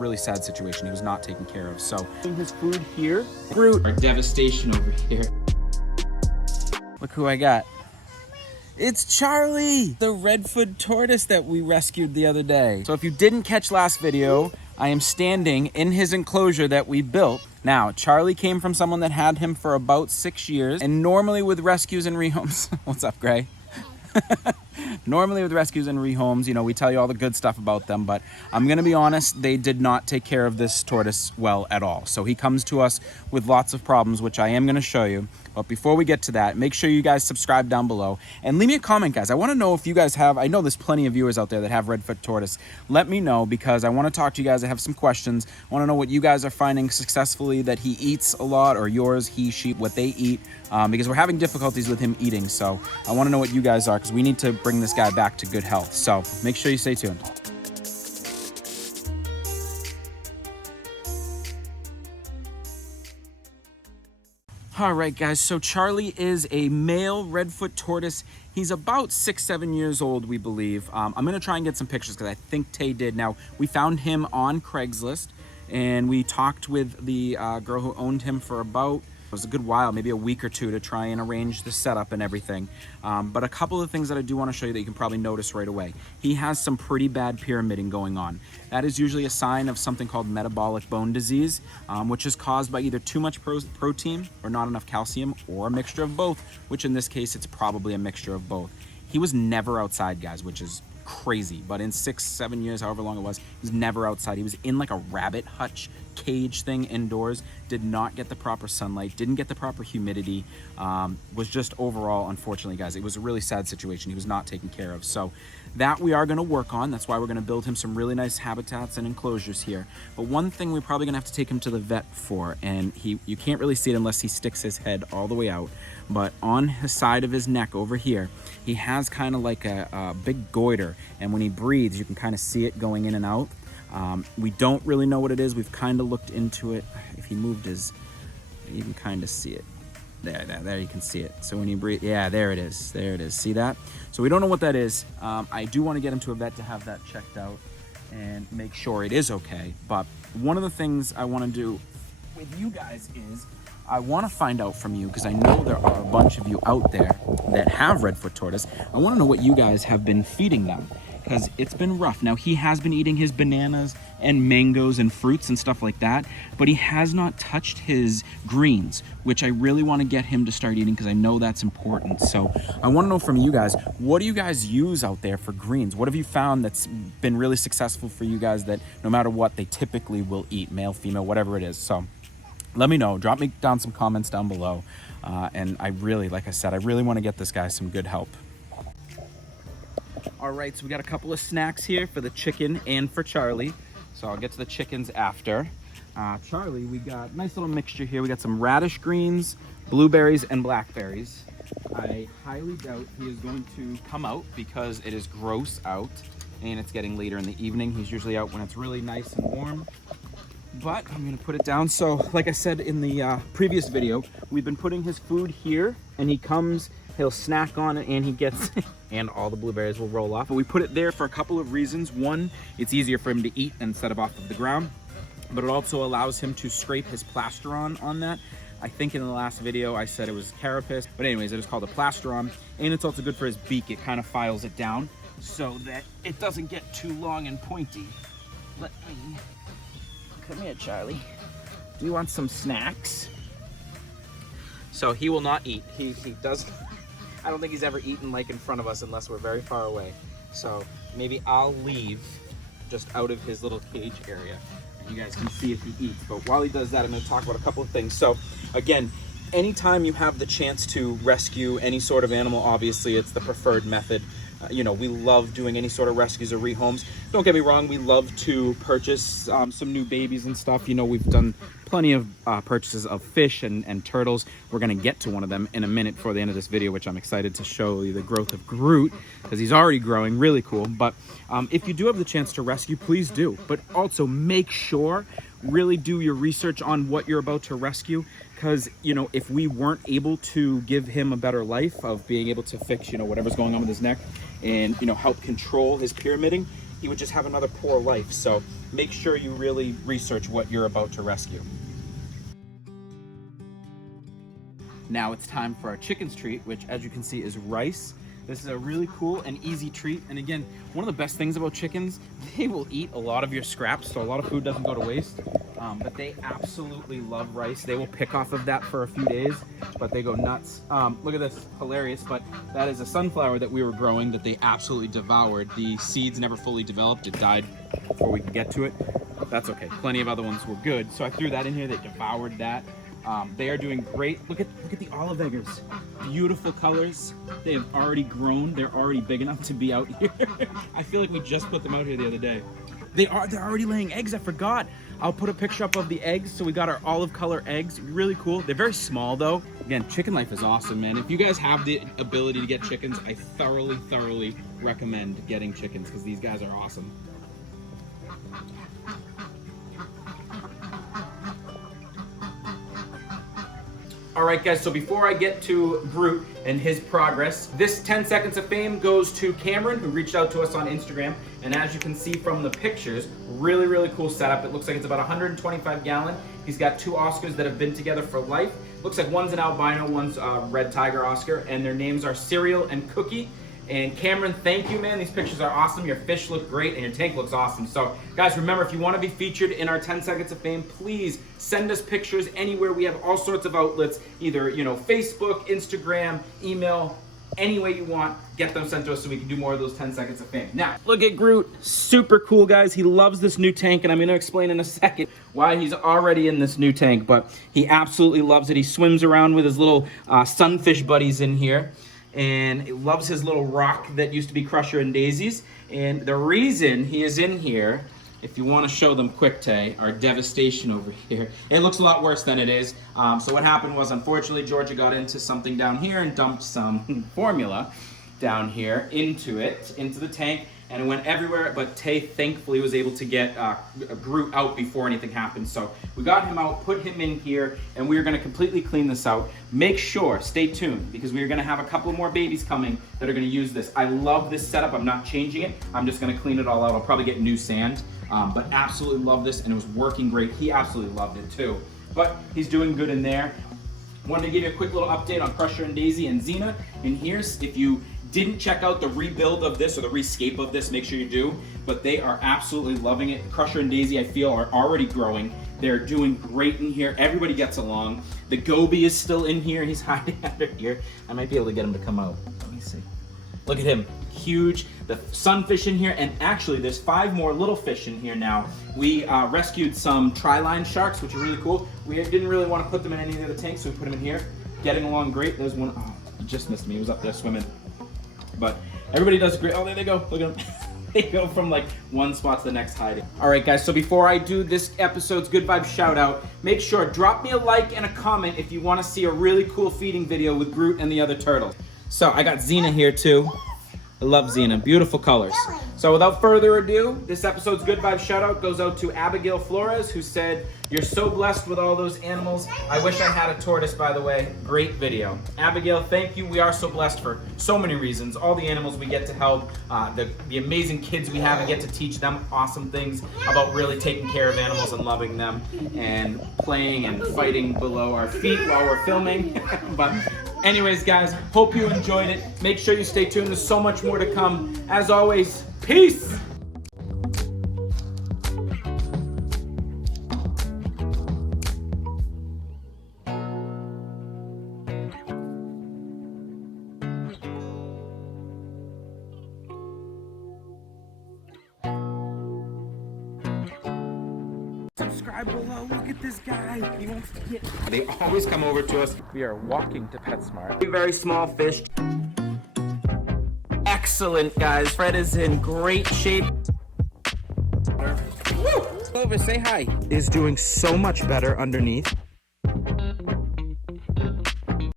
really sad situation. He was not taken care of. So his food here, fruit, our devastation over here. Look who I got. It's Charlie, the Redfood tortoise that we rescued the other day. So if you didn't catch last video, I am standing in his enclosure that we built. Now, Charlie came from someone that had him for about 6 years, and normally with rescues and rehomes, what's up, Gray? Normally with rescues and rehomes, you know, we tell you all the good stuff about them, but I'm gonna be honest, they did not take care of this tortoise well at all. So he comes to us with lots of problems, which I am gonna show you. But before we get to that, make sure you guys subscribe down below and leave me a comment, guys. I wanna know if you guys have, I know there's plenty of viewers out there that have Redfood tortoise. Let me know, because I wanna talk to you guys. I have some questions. I wanna know what you guys are finding successfully that he eats a lot, or yours, he, she, what they eat, because we're having difficulties with him eating. So I wanna know what you guys are, because we need to bring this guy back to good health. So make sure you stay tuned. All right, guys, so Charlie is a male Redfood tortoise. He's about 6-7 years old, we believe. I'm gonna try and get some pictures because I think Tay did. Now, we found him on Craigslist, and we talked with the girl who owned him for about, it was a good while, maybe a week or two, to try and arrange the setup and everything. But a couple of things that I do want to show you that you can probably notice right away. He has some pretty bad pyramiding going on. That is usually a sign of something called metabolic bone disease, which is caused by either too much protein or not enough calcium, or a mixture of both, which in this case, it's probably a mixture of both. He was never outside, guys, which is crazy. But in 6-7 years, however long it was, he was never outside. He was in like a rabbit hutch cage thing indoors, did not get the proper sunlight, didn't get the proper humidity, was just overall, unfortunately, guys, it was a really sad situation. He was not taken care of. So that we are going to work on. That's why we're going to build him some really nice habitats and enclosures here. But one thing we're probably going to have to take him to the vet for, and you can't really see it unless he sticks his head all the way out, but on the side of his neck over here, he has kind of like a big goiter, and when he breathes, you can kind of see it going in and out. We don't really know what it is. We've kind of looked into it. If he moved his, you can kind of see it. There you can see it. So when you breathe, yeah, there it is. There it is. See that? So we don't know what that is. I do want to get him to a vet to have that checked out and make sure it is okay. But one of the things I want to do with you guys is I want to find out from you, because I know there are a bunch of you out there that have Redfood tortoise. I want to know what you guys have been feeding them, because it's been rough. Now, he has been eating his bananas and mangoes and fruits and stuff like that, but he has not touched his greens, which I really want to get him to start eating, because I know that's important. So I want to know from you guys, what do you guys use out there for greens? What have you found that's been really successful for you guys that no matter what, they typically will eat, male, female, whatever it is? So let me know. Drop me down some comments down below. And I really, like I said, I really want to get this guy some good help. All right, so we got a couple of snacks here for the chicken and for Charlie. So I'll get to the chickens after. Charlie, we got a nice little mixture here. We got some radish greens, blueberries, and blackberries. I highly doubt he is going to come out because it is gross out and it's getting later in the evening. He's usually out when it's really nice and warm. But I'm gonna put it down. So like I said in the previous video, we've been putting his food here, and he comes, he'll snack on it, and he gets, and all the blueberries will roll off. But we put it there for a couple of reasons. One, it's easier for him to eat instead of off of the ground, but it also allows him to scrape his plasteron on that. I think in the last video I said it was carapace, but anyways, it is called a plasteron, and it's also good for his beak. It kind of files it down so that it doesn't get too long and pointy. Let me... Come here, Charlie. Do you want some snacks? So he will not eat. He does. I don't think he's ever eaten like in front of us unless we're very far away. So maybe I'll leave just out of his little cage area. You guys can see if he eats. But while he does that, I'm going to talk about a couple of things. So again, anytime you have the chance to rescue any sort of animal, obviously it's the preferred method. You know, we love doing any sort of rescues or rehomes. Don't get me wrong, we love to purchase some new babies and stuff. You know, we've done plenty of purchases of fish and turtles. We're gonna get to one of them in a minute before the end of this video, which I'm excited to show you the growth of Groot, because he's already growing, really cool. But if you do have the chance to rescue, please do. But also make sure, really do your research on what you're about to rescue, because, you know, if we weren't able to give him a better life of being able to fix, you know, whatever's going on with his neck and, you know, help control his pyramiding, he would just have another poor life. So make sure you really research what you're about to rescue. Now it's time for our chicken's treat, which as you can see is rice. This is a really cool and easy treat. And again, one of the best things about chickens, they will eat a lot of your scraps, so a lot of food doesn't go to waste. But they absolutely love rice. They will pick off of that for a few days, but they go nuts. Look at this, hilarious, but that is a sunflower that we were growing that they absolutely devoured. The seeds never fully developed. It died before we could get to it. That's okay, plenty of other ones were good. So I threw that in here, they devoured that. They are doing great. Look at the olive eggers. Beautiful colors. They have already grown. They're already big enough to be out here. I feel like we just put them out here the other day. They're already laying eggs. I forgot. I'll put a picture up of the eggs. So we got our olive color eggs. Really cool. They're very small though. Again, chicken life is awesome, man. If you guys have the ability to get chickens, I thoroughly recommend getting chickens because these guys are awesome. All right, guys, so before I get to Groot and his progress, this 10 seconds of fame goes to Cameron, who reached out to us on Instagram. And as you can see from the pictures, really cool setup. It looks like it's about 125 gallon. He's got 2 Oscars that have been together for life. Looks like one's an albino, one's a red tiger Oscar, and their names are Cereal and Cookie. And Cameron, thank you, man. These pictures are awesome. Your fish look great and your tank looks awesome. So guys, remember, if you want to be featured in our 10 seconds of fame, please send us pictures anywhere. We have all sorts of outlets, either, Facebook, Instagram, email, any way you want, get them sent to us so we can do more of those 10 seconds of fame. Now, look at Groot. Super cool, guys. He loves this new tank, and I'm going to explain in a second why he's already in this new tank, but he absolutely loves it. He swims around with his little sunfish buddies in here. And he loves his little rock that used to be Crusher and Daisies. And the reason he is in here, if you want to show them quick, Tay, our devastation over here. It looks a lot worse than it is. So what happened was, unfortunately, Georgia got into something down here and dumped some formula down here into the tank. And it went everywhere, but Tay thankfully was able to get Groot out before anything happened. So we got him out, put him in here, and we're gonna completely clean this out. Make sure, stay tuned, because we're gonna have a couple more babies coming that are gonna use this. I love this setup, I'm not changing it. I'm just gonna clean it all out. I'll probably get new sand, but absolutely love this, and it was working great. He absolutely loved it too. But he's doing good in there. Wanted to give you a quick little update on Crusher and Daisy and Xena. And here's, if you didn't check out the rebuild of this or the rescape of this, make sure you do. But they are absolutely loving it. Crusher and Daisy, I feel, are already growing. They're doing great in here. Everybody gets along. The Goby is still in here. He's hiding under here. I might be able to get him to come out. Let me see. Look at him. Huge. The sunfish in here. And actually, there's 5 more little fish in here now. We rescued some tri-line sharks, which are really cool. We didn't really want to put them in any of the other tanks, so we put them in here. Getting along great. There's one. Oh, he just missed me. He was up there swimming. But everybody does great. Oh, there they go. Look at them. They go from like one spot to the next hiding. All right, guys, so before I do this episode's Good Vibes shout out, make sure, drop me a like and a comment if you want to see a really cool feeding video with Groot and the other turtles. So I got Xena here too. I love Xena, beautiful colors. So without further ado, this episode's Good Vibes shout out goes out to Abigail Flores, who said, "You're so blessed with all those animals. I wish I had a tortoise, by the way." Great video. Abigail, thank you. We are so blessed for so many reasons. All the animals we get to help, the amazing kids we have and get to teach them awesome things about really taking care of animals and loving them and playing and fighting below our feet while we're filming. But anyways, guys, hope you enjoyed it. Make sure you stay tuned. There's so much more to come. As always, peace. Subscribe below. Look at this guy. He wants to get. They always come over to us. We are walking to PetSmart. Very small fish. Excellent, guys. Fred is in great shape. Woo! Over, say hi. Is doing so much better underneath.